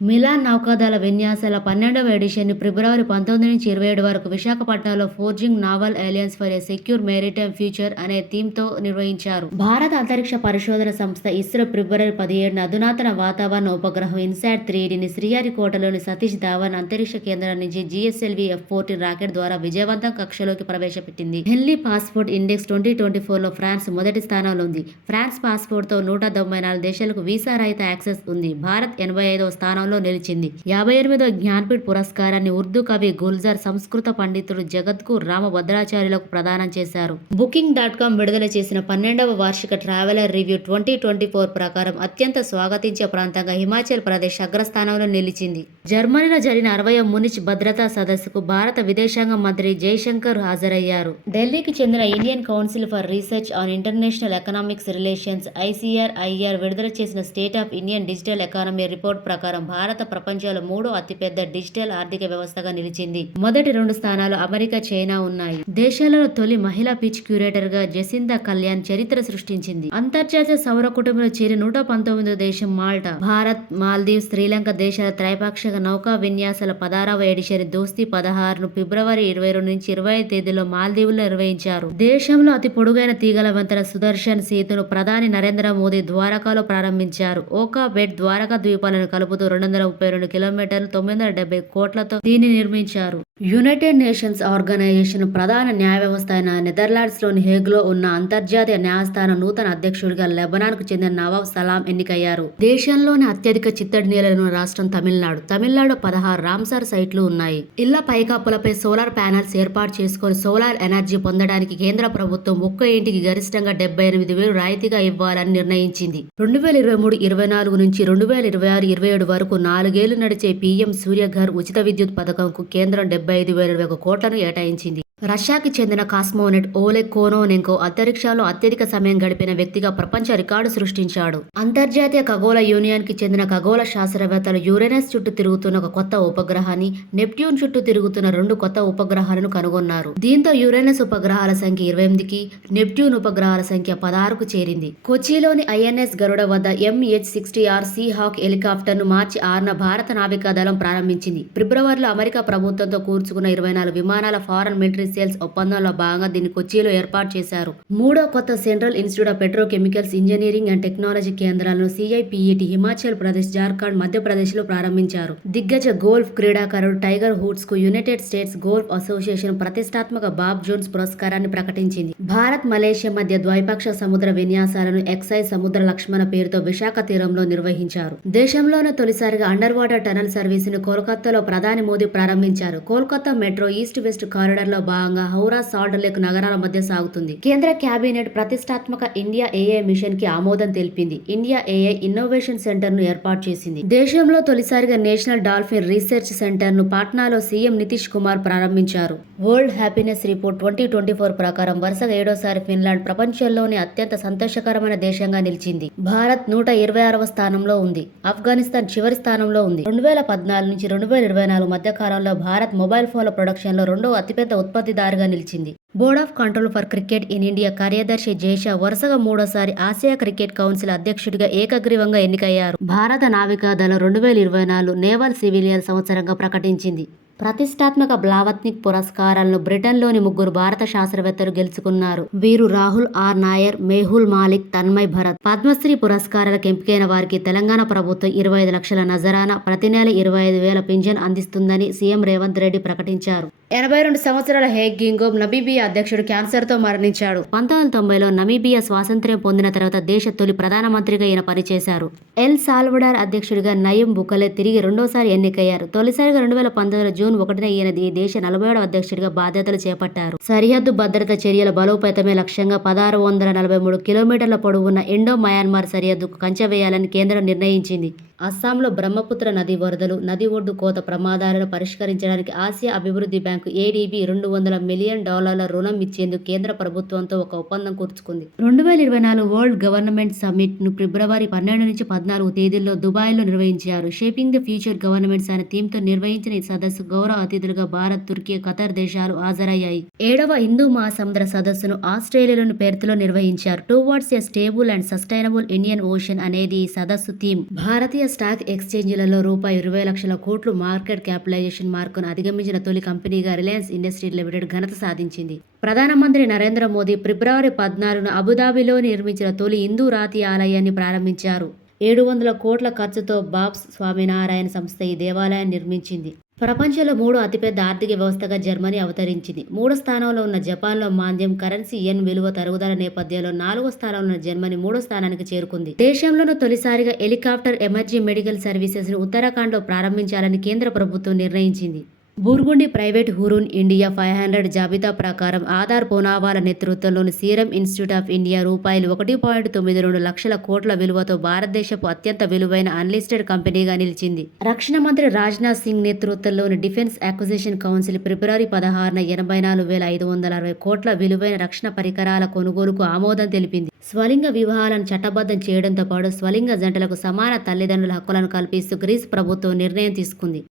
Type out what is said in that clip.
Melon నౌకాదళ విన్యాసాల 12వ ఎడిషన్‌ని ఫిబ్రవరి 19-27 వరకు విశాఖపట్నంలో 'forging naval alliance for a secure maritime future' అనే థీమ్‌తో నిర్వహించారు. భారత అంతరిక్ష పరిశోధన సంస్థ ఇస్రో ఫిబ్రవరి 17న అధునాతన వాతావరణ ఉపగ్రహం ఇన్సాట్-3Dని శ్రీహరికోటలోని సతీష్ ధావన్ అంతరిక్ష కేంద్రం నుంచి జీఎస్ఎల్వీ F-14 రాకెట్ ద్వారా విజయవంతంగా కక్షలోకి ప్రవేశపెట్టింది. హెన్లీ పాస్పోర్ట్ ఇండెక్స్ 2024లో ఫ్రాన్స్ మొదటి స్థానంలో ఉంది. ఫ్రాన్స్ పాస్పోర్ట్‌తో 194 దేశాలకు వీసా రహిత యాక్సెస్ ఉంది. భారత్ 85వ స్థానంలో నిలిచింది. 58వ జ్ఞాన్పీఠ్ పురస్కారాన్ని ఉర్దూ కవి గుల్జార్, సంస్కృత పండితుడు జగద్గురు రామభద్రాచార్యులకు ప్రదానం చేశారు. Booking.com విడుదల చేసిన 12వ వార్షిక ట్రావెలర్ రివ్యూ 2024 ప్రకారం అత్యంత స్వాగతించే ప్రాంతంగా హిమాచల్ ప్రదేశ్ అగ్రస్థానంలో నిలిచింది. జర్మనీలో జరిగిన 60వ మునిచ్ భద్రతా సదస్సుకు భారత విదేశాంగ మంత్రి జైశంకర్ హాజరయ్యారు. ఢిల్లీకి చెందిన Indian council for research on international economics relations (ICRIR) విడుదల చేసిన state of Indian digital economy report ప్రకారం భారత ప్రపంచంలో 3వ అతిపెద్ద డిజిటల్ ఆర్థిక వ్యవస్థగా నిలిచింది. మొదటి 2 స్థానాలు అమెరికా, చైనా ఉన్నాయి. దేశంలో తొలి మహిళా పిచ్ క్యూరేటర్గా జసిందా కళ్యాణ్ చరిత్ర సృష్టించింది. అంతర్జాతీయ సౌర కుటుంబంలో చేరి 119వ దేశం మాల్టా. భారత్, మాల్దీవ్స్, శ్రీలంక దేశాల త్రైపాక్షిక నౌకా విన్యాసాల 16వ ఎడిషన్ దోస్తీ 16ను ఫిబ్రవరి 22-25 తేదీల్లో మాల్దీవుల్లో నిర్వహించారు. దేశంలో అతి పొడుగైన తీగల వంతెన సుదర్శన్ సేతును ప్రధాని నరేంద్ర మోదీ ద్వారకాలో ప్రారంభించారు. ఓకా బెట్ ద్వారకా ద్వీపాలను కలుపుతూ 232 కిలోమీటర్లు 970 కోట్లతో దీన్ని నిర్మించారు. యునైటెడ్ నేషన్స్ ఆర్గనైజేషన్ ప్రధాన న్యాయ వ్యవస్థ అయిన నెదర్లాండ్స్లోని హేగ్లో ఉన్న అంతర్జాతీయ న్యాయస్థానం నూతన అధ్యక్షుడిగా లెబనాన్కు చెందిన నవాబ్ సలాం ఎన్నికయ్యారు. దేశంలోని అత్యధిక చిత్తడి నేలలున్న రాష్ట్రం తమిళనాడు. తమిళనాడులో 16 రామ్సార్ సైట్లు ఉన్నాయి. ఇళ్ల పైకప్పులపై సోలార్ ప్యానెల్స్ ఏర్పాటు చేసుకుని సోలార్ ఎనర్జీ పొందడానికి కేంద్ర ప్రభుత్వం ఒక్క ఇంటికి గరిష్టంగా 78,000 రాయితీగా ఇవ్వాలని నిర్ణయించింది. 2023-24 నుంచి 2026-27 వరకు 4 ఏళ్లు నడిచే పీఎం సూర్యఘర్ ఉచిత విద్యుత్ పథకంకు కేంద్రం 75,000 కోట్లను కేటాయించింది. రష్యాకి చెందిన కాస్మోనెట్ ఓలెగ్ కోనోనెంకో అంతరిక్షంలో అత్యధిక సమయం గడిపిన వ్యక్తిగా ప్రపంచ రికార్డు సృష్టించాడు. అంతర్జాతీయ ఖగోళ యూనియన్కి చెందిన ఖగోళ శాస్త్రవేత్తలు యురేనస్ చుట్టూ తిరుగుతున్న ఒక కొత్త ఉపగ్రహాన్ని, నెప్ట్యూన్ చుట్టూ తిరుగుతున్న 2 కొత్త ఉపగ్రహాలను కనుగొన్నారు. దీంతో యురేనస్ ఉపగ్రహాల సంఖ్య 28కి, నెప్ట్యూన్ ఉపగ్రహాల సంఖ్య 16కు చేరింది. కొచ్చిలోని ఐఎన్ఎస్ గరుడ వద్ద MH-60R సీహాక్ హెలికాప్టర్ను మార్చి 6న భారత నావికా దళం ప్రారంభించింది. ఫిబ్రవరిలో అమెరికా ప్రభుత్వంతో కూర్చుకున్న 24 విమానాల ఫారెన్ మిలిటరీ సేల్స్ ఒప్పందంలో భాగంగా దీన్ని కొచ్చిలో ఏర్పాటు చేశారు. 3వ కొత్త central institute of petrochemicals engineering and technology కేంద్రాలను CIPET హిమాచల్ ప్రదేశ్, జార్ఖండ్, మధ్యప్రదేశ్లో ప్రారంభించారు. దిగ్గజ గోల్ఫ్ క్రీడాకారుడు టైగర్ వుడ్స్ కు యునైటెడ్ స్టేట్స్ గోల్ఫ్ అసోసియేషన్ ప్రతిష్టాత్మక బాబ్ జోన్స్ పురస్కారాన్ని ప్రకటించింది. భారత్, మలేషియా మధ్య ద్వైపాక్షిక సముద్ర విన్యాసాలను ఎక్సైజ్ సముద్ర లక్ష్మణ పేరుతో విశాఖ తీరంలో నిర్వహించారు. దేశంలోనే తొలిసారిగా అండర్ వాటర్ టనల్ సర్వీసును కోల్కతాలో ప్రధాని మోదీ ప్రారంభించారు. కోల్కతా మెట్రో ఈస్ట్ వెస్ట్ కారిడార్లో భాగంగా హౌరా, సాల్ట్ లేక్ నగరాల మధ్య సాగుతుంది. కేంద్ర కేబినెట్ ప్రతిష్టాత్మక ఇండియా AI మిషన్ కి ఆమోదం తెలిపింది. ఇండియా AI ఇన్నోవేషన్ సెంటర్ ను ఏర్పాటు చేసింది. దేశంలో తొలిసారిగా నేషనల్ డాల్ఫిన్ రీసెర్చ్ సెంటర్ ను పాట్నాలో సీఎం నితీష్ కుమార్ ప్రారంభించారు. వరల్డ్ హ్యాపీనెస్ రిపోర్ట్ 2024 ప్రకారం వరుసగా 7వసారి ఫిన్లాండ్ ప్రపంచంలోని అత్యంత సంతోషకరమైన దేశంగా నిలిచింది. భారత్ 126వ స్థానంలో ఉంది. ఆఫ్ఘనిస్తాన్ చివరి స్థానంలో ఉంది. 2014 నుంచి 2024 మధ్య కాలంలో భారత్ మొబైల్ ఫోన్ల ప్రొడక్షన్ లో 2వ అతిపెద్ద ఉత్పత్తిదారుగా నిలిచింది. Board of control for cricket in India కార్యదర్శి జైషా వరుసగా 3వసారి ఆసియా క్రికెట్ కౌన్సిల్ అధ్యక్షుడిగా ఏకగ్రీవంగా ఎన్నికయ్యారు. భారత నావికా దళం 2024 నేవల్ సివిలియన్ సంవత్సరంగా ప్రకటించింది. ప్రతిష్టాత్మక బ్లావత్నిక్ పురస్కారాలను బ్రిటన్లోని 3 భారత శాస్త్రవేత్తలు గెలుచుకున్నారు. వీరు రాహుల్ ఆర్ నాయర్, మెహుల్ మాలిక్, తన్మయ్ భరత్. పద్మశ్రీ పురస్కారాలకు ఎంపికైన వారికి తెలంగాణ ప్రభుత్వం 25 లక్షల నజరానా, ప్రతి నెల 25,000 పింఛన్ అందిస్తుందని సీఎం రేవంత్ రెడ్డి ప్రకటించారు. 82 సంవత్సరాల హేగ్ గింగోబ్ నమీబియా అధ్యక్షుడు క్యాన్సర్తో మరణించాడు. 1990లో నమీబియా స్వాతంత్ర్యం పొందిన తర్వాత దేశ తొలి ప్రధానమంత్రిగా ఈయన పనిచేశారు. ఎల్ సాల్వడార్ అధ్యక్షుడిగా నయీం బుకలే తిరిగి 2వసారి ఎన్నికయ్యారు. తొలిసారిగా 2019 జూన్ 1న ఈయన ఈ దేశ 47వ అధ్యక్షుడిగా బాధ్యతలు చేపట్టారు. సరిహద్దు భద్రత చర్యల బలోపేతమే లక్ష్యంగా 1643 కిలోమీటర్ల పొడవున్న ఇండో మయన్మార్ సరిహద్దుకు కంచె వేయాలని కేంద్రం నిర్ణయించింది. అస్సాంలో బ్రహ్మపుత్ర నది వరదలు, నది ఒడ్డు కోత ప్రమాదాలను పరిష్కరించడానికి ఆసియా అభివృద్ధి బ్యాంకు ADB $200 మిలియన్ రుణం ఇచ్చేందుకు కేంద్ర ప్రభుత్వంతో ఒక ఒప్పందం కూర్చుకుంది. 2024 వరల్డ్ గవర్నమెంట్ సమ్మిట్ ను ఫిబ్రవరి 12 నుంచి 14 తేదీల్లో దుబాయ్లో నిర్వహించారు. షేపింగ్ ది ఫ్యూచర్ గవర్నమెంట్స్ అనే థీమ్తో నిర్వహించిన ఈ సదస్సు గౌరవ అతిథులుగా భారత్, తుర్కీ, ఖతర్ దేశాలు హాజరయ్యాయి. 7వ హిందూ మహాసముద్ర సదస్సును ఆస్ట్రేలియాలోని పెర్త్లో నిర్వహించారు. Towards a stable and sustainable Indian ocean అనేది ఈ సదస్సు థీమ్. భారతీయ స్టాక్ ఎక్స్చేంజీలలో రూపాయి 20 లక్షల కోట్లు మార్కెట్ క్యాపిటలైజేషన్ మార్కును అధిగమించిన తొలి కంపెనీగా రిలయన్స్ ఇండస్ట్రీస్ లిమిటెడ్ ఘనత సాధించింది. ప్రధానమంత్రి నరేంద్ర మోదీ ఫిబ్రవరి 14న అబుదాబిలో నిర్మించిన తొలి హిందూ రాతి ఆలయాన్ని ప్రారంభించారు. 700 కోట్ల ఖర్చుతో బాబ్స్ స్వామినారాయణ సంస్థ ఈ దేవాలయాన్ని నిర్మించింది. ప్రపంచంలో 3వ అతిపెద్ద ఆర్థిక వ్యవస్థగా జర్మనీ అవతరించింది. 3వ స్థానంలో ఉన్న జపాన్లో మాంద్యం, కరెన్సీ యెన్ విలువ తరుగుదల నేపథ్యంలో 4వ స్థానంలో ఉన్న జర్మనీ 3వ స్థానానికి చేరుకుంది. దేశంలోనూ తొలిసారిగా హెలికాప్టర్ ఎమర్జీ మెడికల్ సర్వీసెస్ను ఉత్తరాఖండ్లో ప్రారంభించాలని కేంద్ర ప్రభుత్వం నిర్ణయించింది. బుర్గుండి ప్రైవేట్ హురూన్ ఇండియా 500 జాబితా ప్రకారం ఆధార్ పూనావాలా నేతృత్వంలోని సీరం ఇన్స్టిట్యూట్ ఆఫ్ ఇండియా రూపాయలు 1.92 లక్షల కోట్ల విలువతో భారతదేశపు అత్యంత విలువైన అన్లిస్టెడ్ కంపెనీగా నిలిచింది. రక్షణ మంత్రి రాజ్నాథ్ సింగ్ నేతృత్వంలోని డిఫెన్స్ అక్విజిషన్ కౌన్సిల్ ఫిబ్రవరి 16న 84,560 కోట్ల విలువైన రక్షణ పరికరాల కొనుగోలుకు ఆమోదం తెలిపింది. స్వలింగ వివాహాలను చట్టబద్ధం చేయడంతో పాటు స్వలింగ జంటలకు సమాన తల్లిదండ్రుల హక్కులను కల్పిస్తూ గ్రీస్ ప్రభుత్వం నిర్ణయం తీసుకుంది.